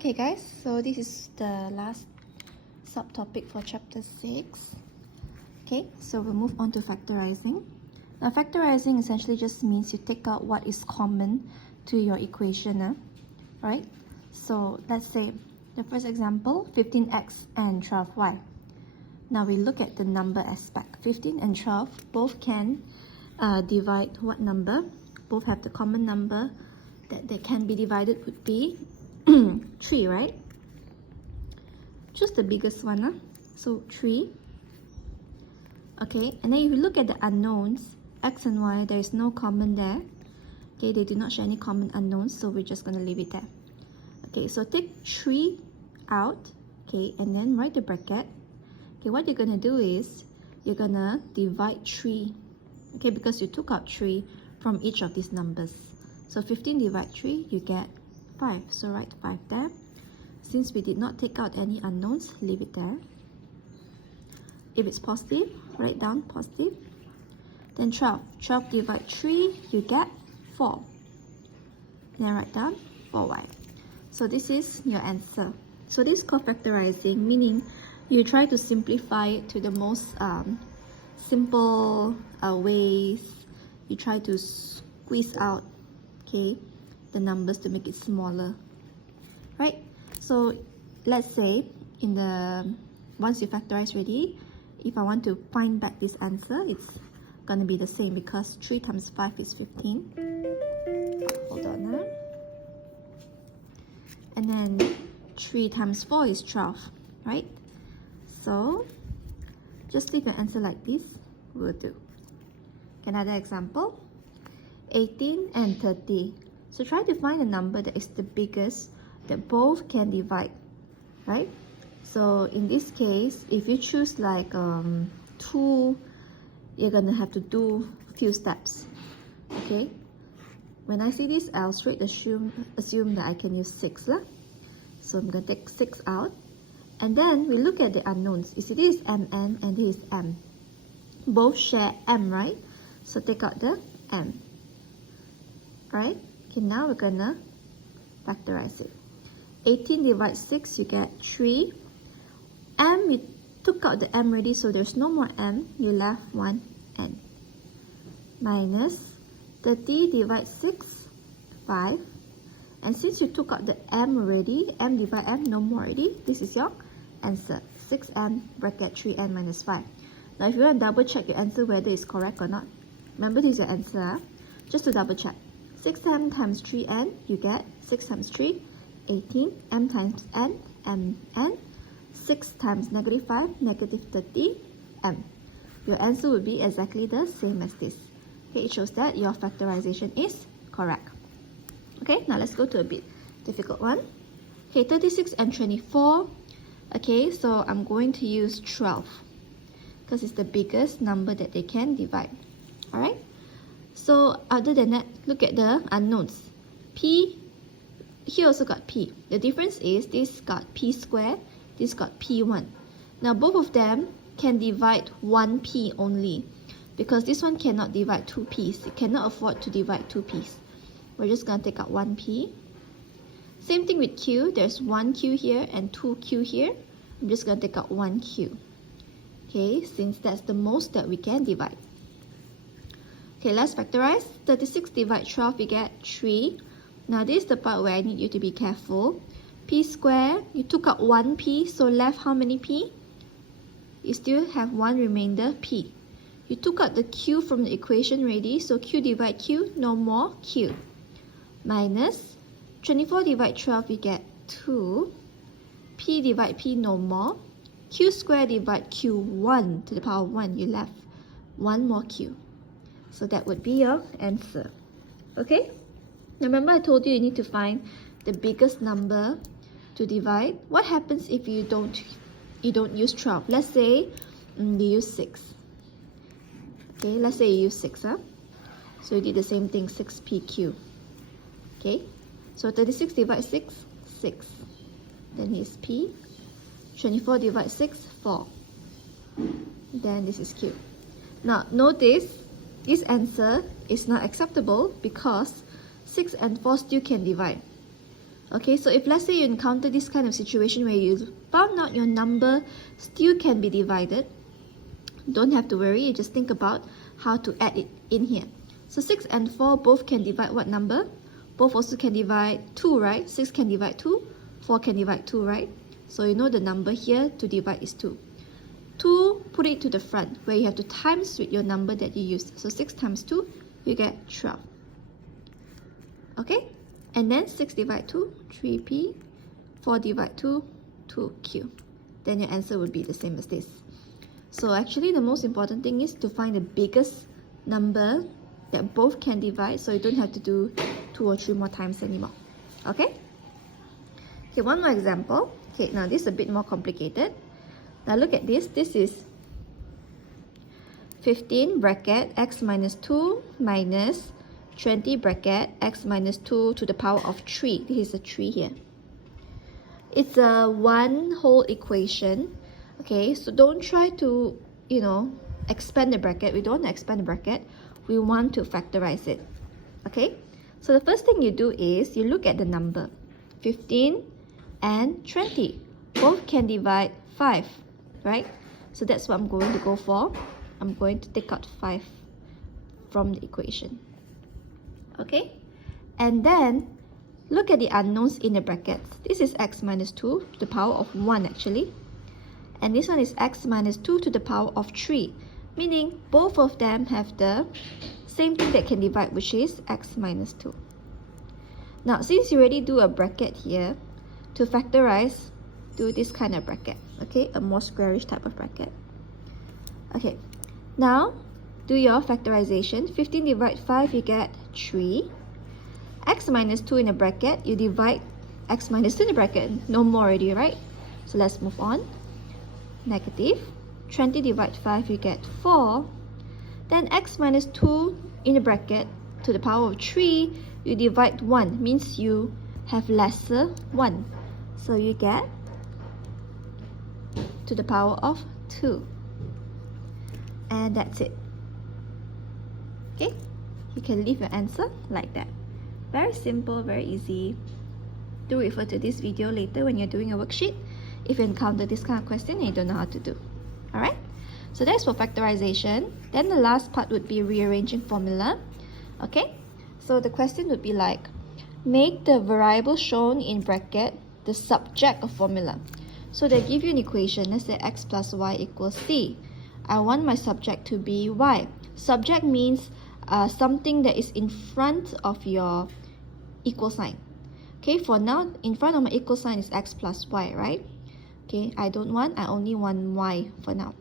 Okay guys, so this is the last subtopic for chapter 6. Okay, so we'll move on to factorizing. Now factorizing essentially just means you take out what is common to your equation, right? So let's say the first example, 15x and 12y. Now we look at the number aspect. 15 and 12 both can divide what number? Both have the common number that they can be divided would be 3, right? Just the biggest one, so 3. Okay, and then if you look at the unknowns, x and y, there is no common there. Okay, they do not share any common unknowns, so we're just going to leave it there. Okay, so take 3 out, okay, and then write the bracket. Okay, what you're going to do is, you're going to divide 3, okay, because you took out 3 from each of these numbers. So 15 divide 3, you get 5. So write 5 there. Since we did not take out any unknowns, leave it there. If it's positive, write down positive. Then 12. 12 divide 3, you get 4. Then write down 4y. So this is your answer. So this is called factorizing, meaning you try to simplify it to the most simple ways. You try to squeeze out, okay, the numbers to make it smaller, right? So let's say in the once you factorize ready, if I want to find back this answer, it's gonna be the same because 3 times 5 is 15. Hold on, and then 3 times 4 is 12, right? So just leave an answer like this will do. Another example, 18 and 30. So try to find a number that is the biggest that both can divide, right? So in this case, if you choose like 2, you're gonna have to do a few steps, okay? When I see this, I'll straight assume that I can use 6. So I'm gonna take 6 out. And then we look at the unknowns. You see this is mn and this is m. Both share m, right? So take out the m. Right? Okay, now we're gonna factorize it. 18 divided 6, you get 3. M, we took out the m already, so there's no more m. You left 1 n. Minus 30 divided 6, 5. And since you took out the m already, m divided m, no more already. This is your answer. 6m bracket 3n minus 5. Now if you want to double check your answer whether it's correct or not, remember this is your answer. Just to double check. 6m times 3n, you get 6 times 3, 18, m times n, mn, 6 times negative 5, negative 30, m. Your answer would be exactly the same as this. Okay, it shows that your factorization is correct. Okay, now let's go to a bit difficult one. Okay, 36 and 24. Okay, so I'm going to use 12 because it's the biggest number that they can divide. Alright? So other than that, look at the unknowns. P, here also got P. The difference is this got P squared, this got P1. Now both of them can divide 1 P only because this one cannot divide 2 P's. It cannot afford to divide 2 P's. We're just going to take out 1 P. Same thing with Q. There's 1 Q here and 2 Q here. I'm just going to take out 1 Q. Okay, since that's the most that we can divide. Okay, let's factorize. 36 divide 12, we get 3. Now this is the part where I need you to be careful. P squared, you took out 1 P, so left how many P? You still have 1 remainder P. You took out the Q from the equation already, so Q divide Q, no more Q. Minus 24 divide 12, we get 2. P divide P, no more. Q squared divide Q1 to the power of 1, you left 1 more Q. So that would be your answer. Okay? Now remember I told you need to find the biggest number to divide. What happens if you don't use 12? Let's say you use 6. Okay, let's say you use 6. So you did the same thing, 6PQ. Okay? So 36 divided 6, 6. Then here's P. 24 divided 6, 4. Then this is Q. Now notice this answer is not acceptable because 6 and 4 still can divide. Okay, so if let's say you encounter this kind of situation where you found out your number still can be divided, don't have to worry, you just think about how to add it in here. So 6 and 4 both can divide what number? Both also can divide 2, right? 6 can divide 2, 4 can divide 2, right? So you know the number here to divide is 2. 2, put it to the front where you have to times with your number that you used. So 6 times 2, you get 12. Okay? And then 6 divide 2, 3p. 4 divide 2, 2q. Then your answer would be the same as this. So actually the most important thing is to find the biggest number that both can divide, so you don't have to do 2 or 3 more times anymore. Okay? Okay, one more example. Okay, now this is a bit more complicated. Now look at this. This is 15 bracket x minus 2 minus 20 bracket x minus 2 to the power of 3. This is a 3 here. It's a one whole equation. Okay, so don't try to, expand the bracket. We don't want to expand the bracket. We want to factorize it. Okay, so the first thing you do is you look at the number 15 and 20. Both can divide 5, right? So that's what I'm going to go for. I'm going to take out 5 from the equation. Okay, and then look at the unknowns in the brackets. This is x minus 2 to the power of 1 actually. And this one is x minus 2 to the power of 3. Meaning both of them have the same thing that can divide, which is x minus 2. Now since you already do a bracket here, to factorize, do this kind of bracket. Okay, a more squarish type of bracket. Okay, now do your factorization. 15 divide 5, you get 3. X minus 2 in a bracket, you divide x minus 2 in the bracket. No more already, right? So let's move on. Negative. 20 divide 5, you get 4. Then x minus 2 in the bracket to the power of 3, you divide 1. Means you have lesser 1. So you get to the power of 2. And that's it. Okay? You can leave your answer like that. Very simple, very easy. Do refer to this video later when you're doing a worksheet if you encounter this kind of question and you don't know how to do. Alright? So that's for factorization. Then the last part would be rearranging formula. Okay? So the question would be like, make the variable shown in bracket the subject of formula. So they give you an equation. Let's say x plus y equals c. I want my subject to be y. Subject means something that is in front of your equal sign. Okay, for now, in front of my equal sign is x plus y, right? Okay, I only want y for now.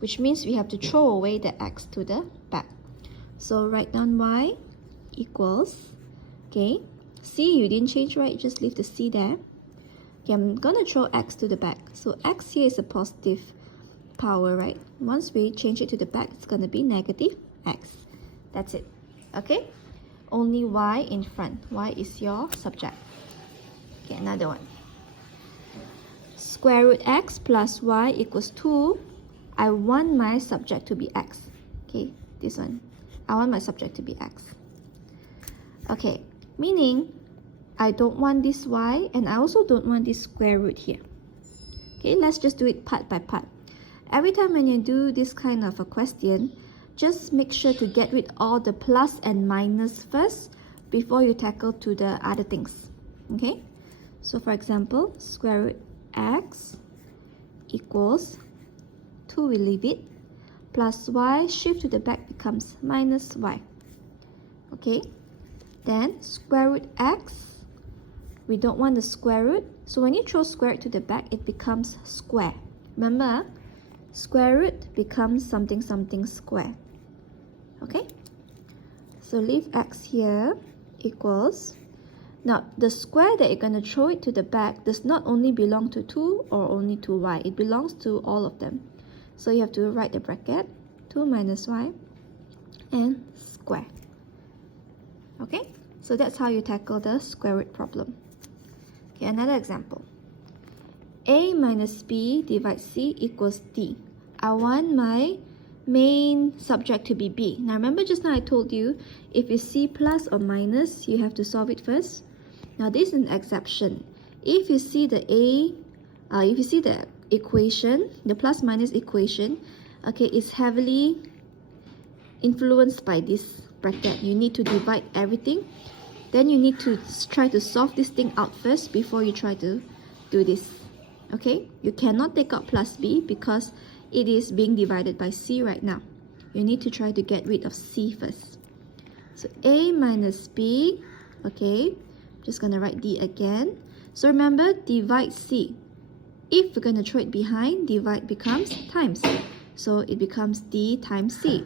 Which means we have to throw away the x to the back. So write down y equals, okay, c you didn't change, right? Just leave the c there. Okay, I'm gonna throw x to the back. So x here is a positive power, right? Once we change it to the back, it's gonna be negative x. That's it. Okay? Only y in front. Y is your subject. Okay, another one. Square root x plus y equals 2. I want my subject to be x. Okay, this one. I want my subject to be x. Okay, meaning I don't want this y and I also don't want this square root here. Okay, let's just do it part by part. Every time when you do this kind of a question, just make sure to get rid of all the plus and minus first before you tackle to the other things. Okay, so for example, square root x equals 2, we leave it, plus y, shift to the back becomes minus y. Okay, then square root x, we don't want the square root, so when you throw square root to the back, it becomes square. Remember, square root becomes something something square. Okay, so leave x here equals, now the square that you're going to throw it to the back does not only belong to 2 or only to y, it belongs to all of them. So you have to write the bracket 2 minus y and square. Okay, so that's how you tackle the square root problem. Okay, another example. A minus b divided c equals d. I want my main subject to be b. Now remember just now I told you if you see plus or minus, you have to solve it first. Now this is an exception. If you see the equation, the plus minus equation, okay, is heavily influenced by this bracket. You need to divide everything. Then you need to try to solve this thing out first before you try to do this. Okay, you cannot take out plus b because it is being divided by c right now. You need to try to get rid of c first. So a minus b, okay, just gonna write d again. So remember, divide c. If we're gonna throw it behind, divide becomes times. So it becomes d times c.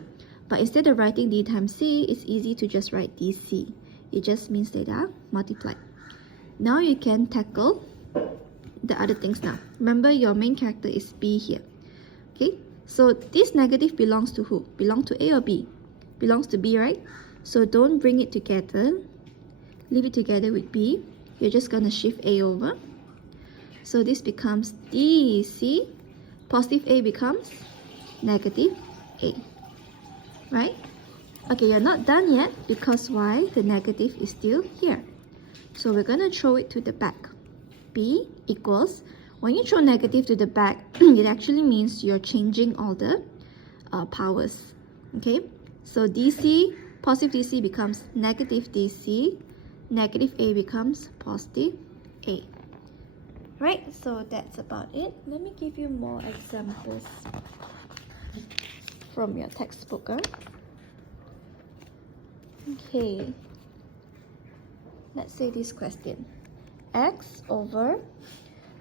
But instead of writing d times c, it's easy to just write dc. It just means they are multiplied. Now you can tackle the other things now. Remember, your main character is b here. Okay, so this negative belongs to who? Belongs to a or b? Belongs to b, right? So don't bring it together. Leave it together with b. You're just gonna shift a over. So this becomes dc. Positive a becomes negative a. Right? Okay, you're not done yet because why? The negative is still here. So we're gonna throw it to the back. B equals, when you throw negative to the back, it actually means you're changing all the powers. Okay, so DC, positive DC becomes negative DC, negative A becomes positive A. Right, so that's about it. Let me give you more examples from your textbook. Okay, let's say this question. X over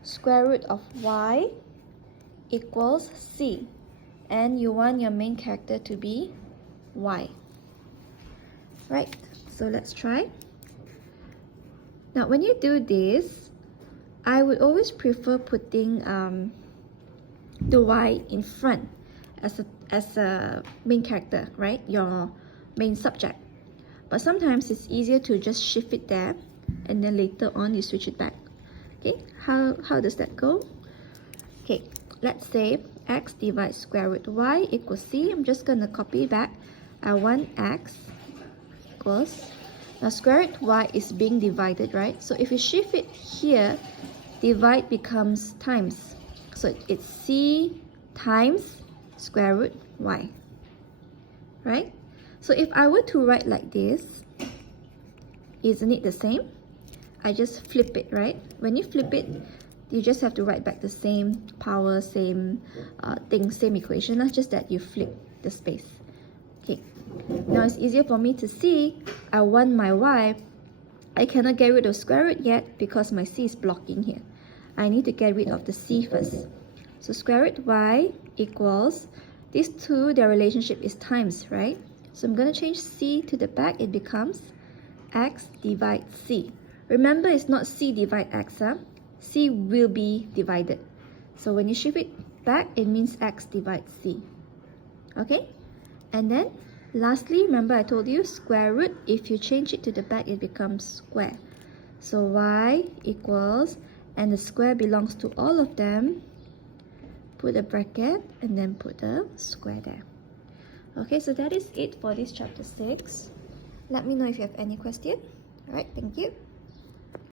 square root of y equals c, and you want your main character to be y. Right, so let's try. Now when you do this, I would always prefer putting the y in front as a main character, right? Your main subject. But sometimes it's easier to just shift it there and then later on you switch it back. Okay, how does that go? Okay, let's say x divides square root y equals c. I'm just gonna copy back. I want x equals, now square root y is being divided, right? So if you shift it here, divide becomes times. So it's c times square root y, right? So if I were to write like this, isn't it the same? I just flip it, right? When you flip it, you just have to write back the same power, same thing, same equation, not just that you flip the space. Okay, now it's easier for me to see. I want my y. I cannot get rid of square root yet because my c is blocking here. I need to get rid of the c first. So square root y equals, these two, their relationship is times, right? So I'm going to change c to the back. It becomes x divides c. Remember, it's not c divide x. C will be divided. So when you shift it back, it means x divides c. Okay? And then, lastly, remember I told you square root, if you change it to the back, it becomes square. So y equals, and the square belongs to all of them. Put a bracket and then put a square there. Okay, so that is it for this chapter 6. Let me know if you have any question. Alright, thank you.